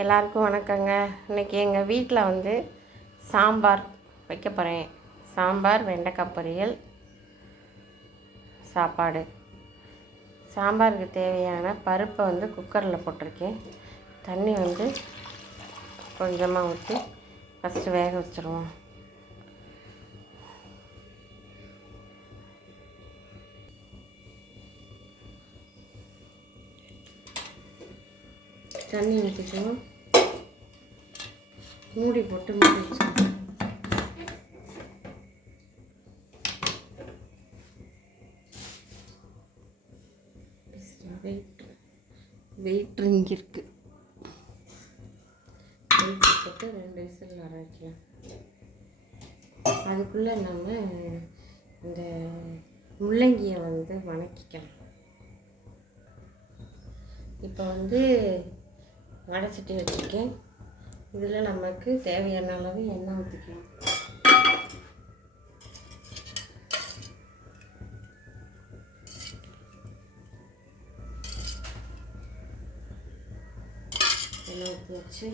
எல்லாருக்கும் வணக்கங்க. இன்றைக்கி எங்கள் வீட்டில் வந்து சாம்பார் வைக்க போகிறேன். சாம்பார், வெண்டைக்காய் பொரியல், சாப்பாடு. சாம்பாருக்கு தேவையான பருப்பை வந்து குக்கரில் போட்டிருக்கேன். தண்ணி வந்து கொஞ்சமாக ஊற்றி ஃபஸ்ட்டு வேக வச்சுருவோம். தண்ணி ஊற்றிக்குவோம். மூடி போட்டு மூடி வச்சுக்கோங்க. வெயிட் இங்கே இருக்கு. வெயிட் போட்டு 2 விசில் வர வைக்கலாம். அதுக்குள்ளே நம்ம இந்த முள்ளங்கியை வந்து வணக்கிக்கலாம். இப்போ வந்து வடைச்சட்டி வச்சுருக்கேன். இதில் நமக்கு தேவையான அளவு எண்ணெய் ஊற்றிக்கலாம். எண்ணெய் ஊற்றி வச்சு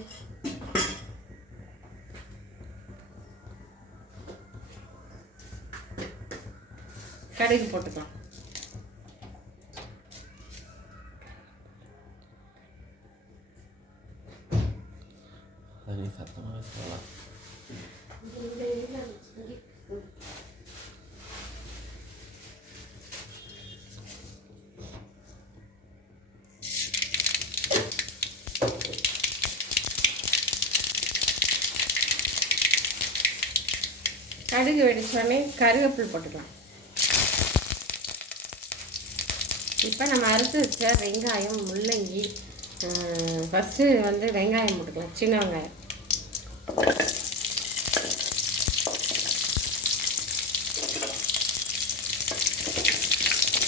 கடுகு போட்டுக்கலாம். கடுகு வெடிச்சோடனே கருவேப்பிலை போட்டுக்கலாம். இப்போ நம்ம அரைச்சி வச்ச வெங்காயம், முள்ளங்கி, ஃபஸ்ட்டு வந்து வெங்காயம் போட்டுக்கலாம். சின்ன வெங்காயம்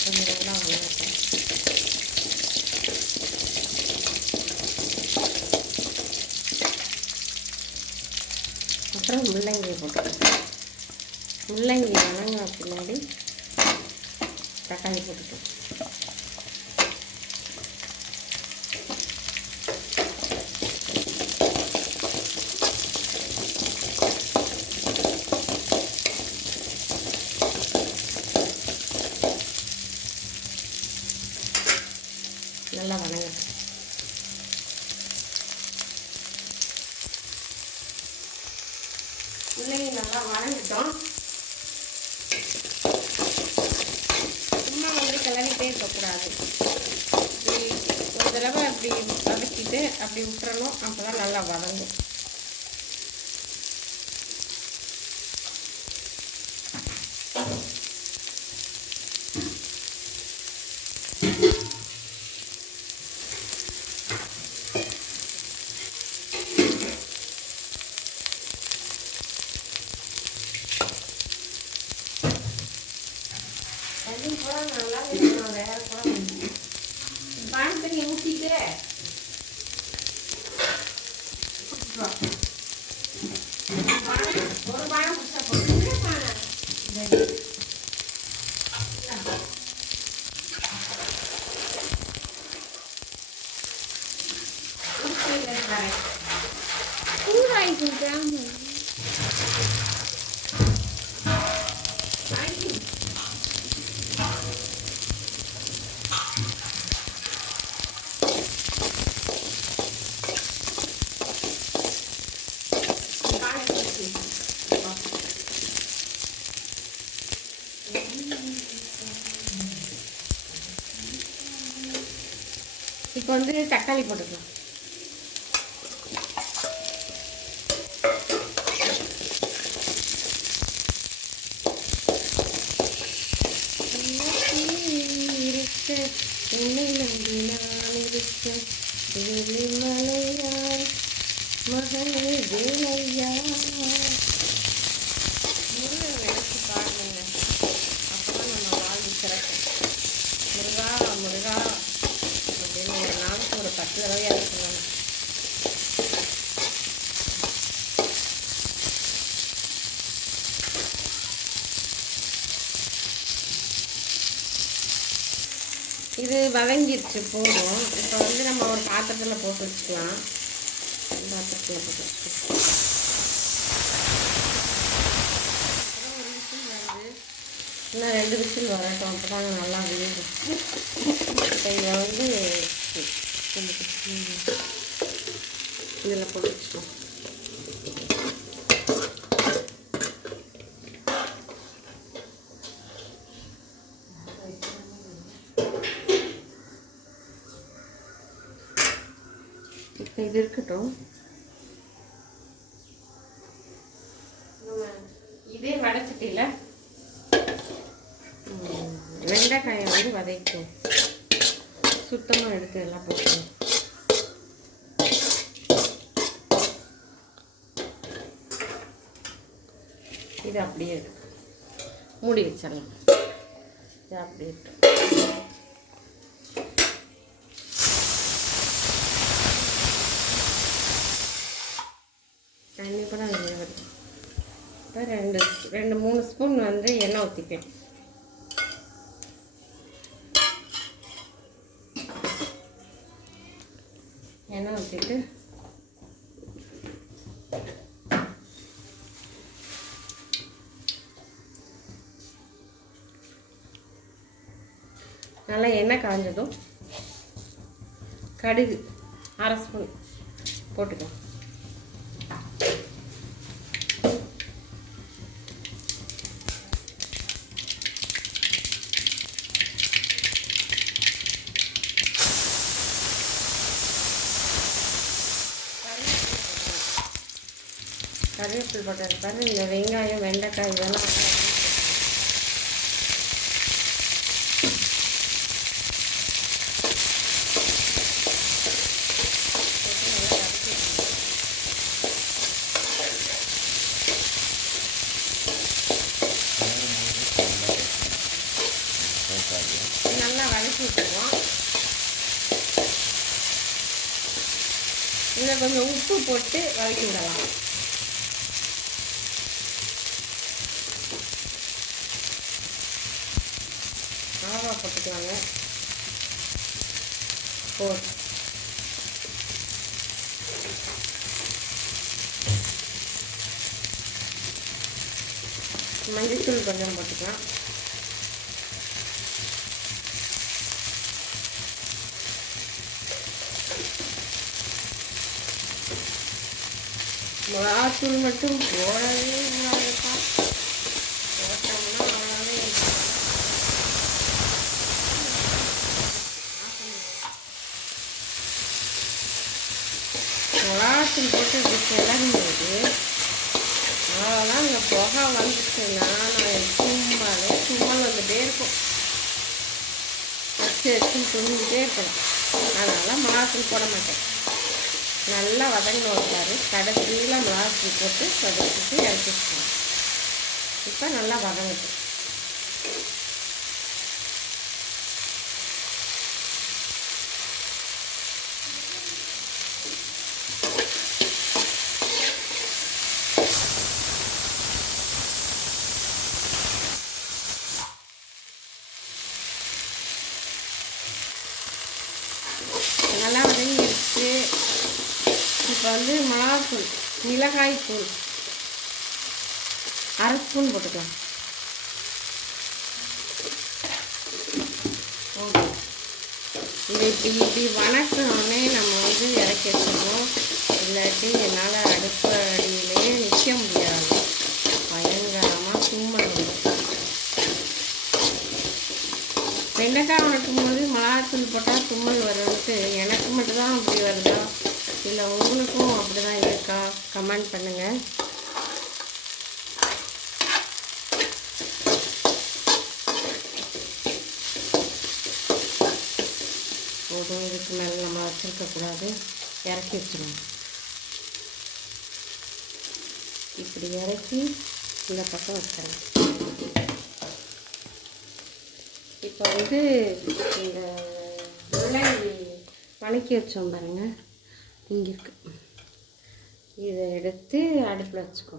கொஞ்சம் நல்லா வணக்கம். அப்புறம் முள்ளங்கியை போட்டுக்கலாம். முள்ளங்கி வணங்கின பின்னாடி தக்காளி போட்டுக்கலாம். நல்லா வணங்கட்டும். முள்ளங்கி நல்லா வணங்கிட்டோம். சும்மா வந்து கிளறிட்டே இருக்கக்கூடாது. ஒரு தடவை அப்படி வதக்கிட்டு அப்படி விட்டுறணும். அப்போ தான் நல்லா வதங்கும். நல்லா வேற கூட பான் தண்ணி ஊற்றிட்டு ஒரு பானம் புதுசாக போட்டு இப்போ வந்து தக்காளி போட்டுக்கலாம். உன்னை நம்பி நான் இருக்க மலையாய் மகனே வேலையா முருகனை நினைச்சு பாருங்க. அப்பதான் நம்ம வாழ்வு சிறக்கும். முருகா முருகா அப்படின்னு ஒரு நாளுக்கு ஒரு 10 தடவையாக சொல்லணும். இது வதங்கிடுச்சு போதும். இப்போ வந்து நம்ம ஒரு பாத்திரத்தில் போட்டு வச்சுக்கலாம். பாத்திரத்தில் போட்டு வச்சுக்கணும். ஒரு விசில் வருது, இன்னும் 2 விசில் வரட்டும், அப்போ தாங்க நல்லா வேகும். இப்போ இதை வந்து இதில் போட்டு வச்சுக்கோம். இப்போ இது இருக்கட்டும். இதே வடைச்சட்டியில் வெண்டைக்காயை வந்து வதக்கும், சுத்தமாக எடுத்து எல்லாம் போட்டு இது அப்படியே மூடி வச்சிடலாம். இது அப்படியே தண்ணி கூட அதில் வருது. இப்போ 2-3 ஸ்பூன் வந்து எண்ணெய் ஊற்றிப்பேன். எண்ணெய் ஊற்றிட்டு நல்லா எண்ணெய் காஞ்சதும் கடுகு 1/2 ஸ்பூன் போட்டுக்கோ. கருவேப்பிலை போட்டது பாருங்க. இந்த வெங்காயம், வெண்டைக்காய் இதெல்லாம் நல்லா வதக்கி விட்டுருவோம். இதில் கொஞ்சம் உப்பு போட்டு வதக்கி விடலாம். ஆவா போட்டுக்கலாங்க. போட்டு மஞ்சள்தூள் கொஞ்சம் போட்டுக்கலாம். மிளகாத்தூள் மட்டும் போடவே கூடாதுப்பா. போட்டோம்னா அவ்வளோவே மிளகாத்தூள் போட்டு இப்படி கிளறும்போது அவ்வளோதான். இந்த புகை வந்துச்சுன்னா நான் தும்மல் வந்துகிட்டே இருக்கும். வச்சு துணிக்கிட்டே இருக்கலாம். அதனால் மிளகாத்தூள் போட மாட்டேன். நல்லா வதங்கின வைப்பாரு. கடைசியில் மிளகாத்தூள் போட்டு வதக்கிட்டு இறக்கி வச்சுக்கலாம். இப்போ நல்லா வதங்கிட்டு நல்லா வதங்கிடுச்சு. இப்போ வந்து மிளகாத்தூள், மிளகாய்த்தூள் 1/2 ஸ்பூன் போட்டுக்கலாம். ஓகே, இது இப்படி வணக்கணுன்னே நம்ம வந்து இறக்கி வச்சுக்கணும். இல்லாட்டி என்னால் அடுப்பு அடியிலேயே நிற்க முடியாது. பயங்கரமாக தும்மல் வரும். வெண்டைக்காய் வணக்கும் போது மிளகாத்தூள் போட்டால் தும்மல் வரும்ட்டு எனக்கு மட்டும்தான் அப்படி வருதா இல்லை உங்களுக்கும் அப்படி தான் இருக்கா? கமெண்ட் பண்ணுங்கள். போதும், இதுக்கு மேலே நம்ம வச்சுருக்கக்கூடாது. இறக்கி வச்சுருவோம். இப்படி இறக்கி இந்த பக்கம் வச்சுருங்க. இப்போ வந்து இந்த மிளகாய் வணக்கி வச்சோம் பாருங்கள், இங்கே இருக்கு. இதை எடுத்து அடுப்பில் வச்சுக்கோ.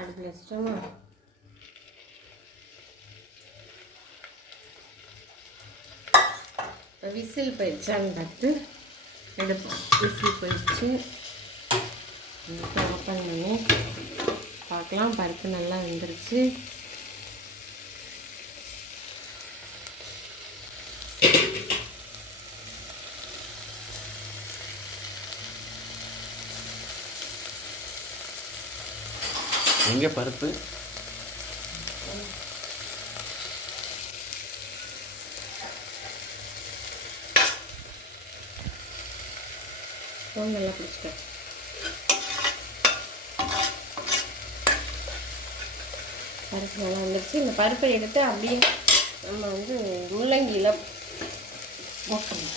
அடுப்பில் வச்சிட்டோமா? விசில் போயிடுச்சான்னு பார்த்து எடுப்போம். விசில் போயிடுச்சு. ஓப்பன் பண்ணி பார்க்கலாம். பருப்பு நல்லா வெந்துருச்சு. எங்கே பருப்பு? நல்லா பிடிச்சிட்டேன். பருப்பு நல்லா வந்துருச்சு. இந்த பருப்பை எடுத்து அப்படியே நம்ம வந்து முள்ளங்கியில் போட்டணும்.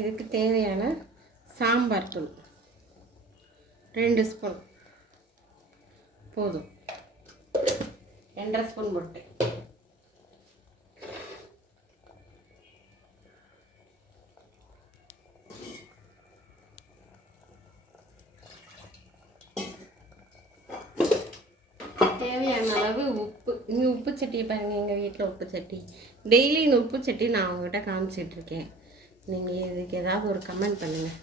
இதுக்கு தேவையான சாம்பார் தூள் 2 ஸ்பூன் போதும். 2.5 ஸ்பூன் போட்டு தேவையான அளவு உப்பு. இங்கே உப்பு சட்டியை பாருங்கள், எங்கள் வீட்டில் உப்பு சட்டி. டெய்லி இந்த உப்பு சட்டி நான் அவங்ககிட்ட காமிச்சிட்ருக்கேன். நீங்கள் இதுக்கு ஏதாவது ஒரு கமெண்ட் பண்ணுங்கள்,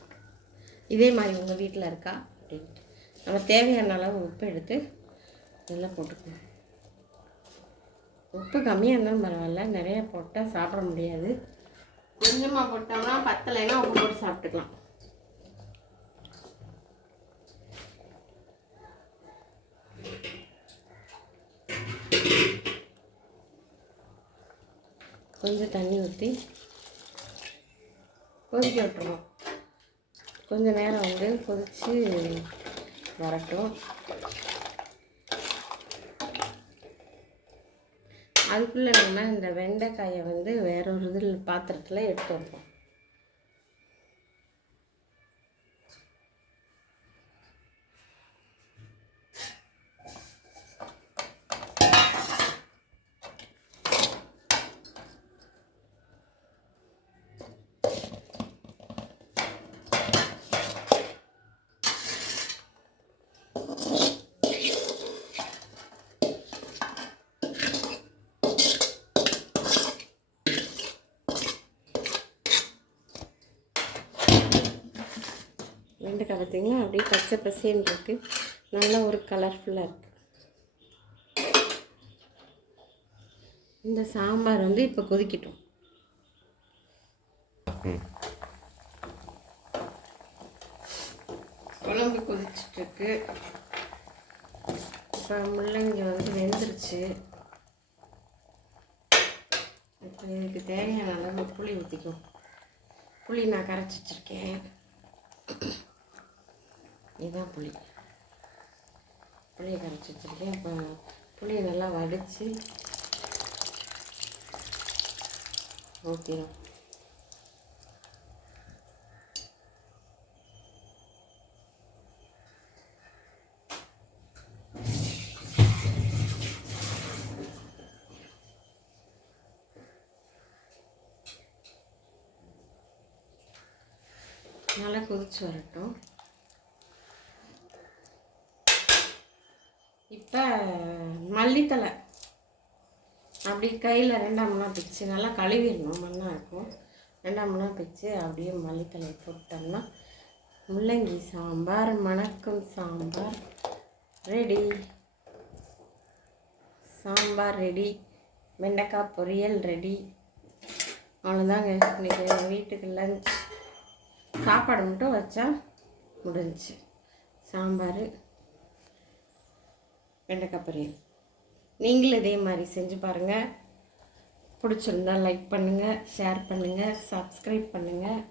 இதே மாதிரி உங்கள் வீட்டில் இருக்கா அப்படின்ட்டு. நம்ம தேவையான அளவு உப்பு எடுத்து இதெல்லாம் போட்டுக்கணும். உப்பு கம்மியாக இருந்தாலும் பரவாயில்ல, நிறைய போட்டால் சாப்பிட முடியாது. கொஞ்சமாக போட்டோம்னா பத்தலைன்னா உப்பு போட்டு சாப்பிட்டுக்கலாம். கொஞ்சம் தண்ணி ஊற்றி கொதிக்க விட்டுருவோம். கொஞ்சம் நேரம் வந்து கொதித்து வரட்டும். அதுக்குள்ளே நம்ம இந்த வெண்டைக்காயை வந்து வேற ஒரு இதில் பாத்திரத்தில் எடுத்து வைப்போம். வெண்டைக்காய் பார்த்திங்கன்னா அப்படியே பச்சை பசேன்னு இருக்குது. நல்லா ஒரு கலர்ஃபுல்லாக இருக்குது. இந்த சாம்பார் வந்து இப்போ கொதிக்கட்டும். குழம்பு கொதிச்சிட்ருக்கு. இப்போ முள்ளங்கி வந்து வெந்துருச்சு. இப்போ இதுக்கு தேவையான அளவு புளி ஊற்றிக்கும். புளி நான் கரைச்சி வச்சுருக்கேன். இதுதான் புளியை கரைச்சி வச்சுருக்கேன். இப்போ புளியை நல்லா வடித்து ஊற்றிடும். நல்லா கொதிச்சு வரட்டும். இப்போ மல்லித்தலை அப்படி கையில் 2 மணம் பிச்சு நல்லா கழுவிடணும். மண்ணாக இருக்கும். 2 மணம் பிச்சு அப்படியே மல்லித்தலையை போட்டோம்னா முள்ளங்கி சாம்பார், மணக்கும் சாம்பார் ரெடி. சாம்பார் ரெடி. வெண்டைக்காய் பொரியல் ரெடி. அவ்வளோதாங்க. இன்றைக்கி எங்கள் வீட்டுக்கு லஞ்ச். சாப்பாடு மட்டும் வச்சா முடிஞ்சிச்சு. சாம்பார், வெண்டைக்காய் பொரியல். நீங்களும் இதே மாதிரி செஞ்சு பாருங்கள். பிடிச்சிருந்தால் லைக் பண்ணுங்கள், ஷேர் பண்ணுங்கள், சப்ஸ்கிரைப் பண்ணுங்கள்.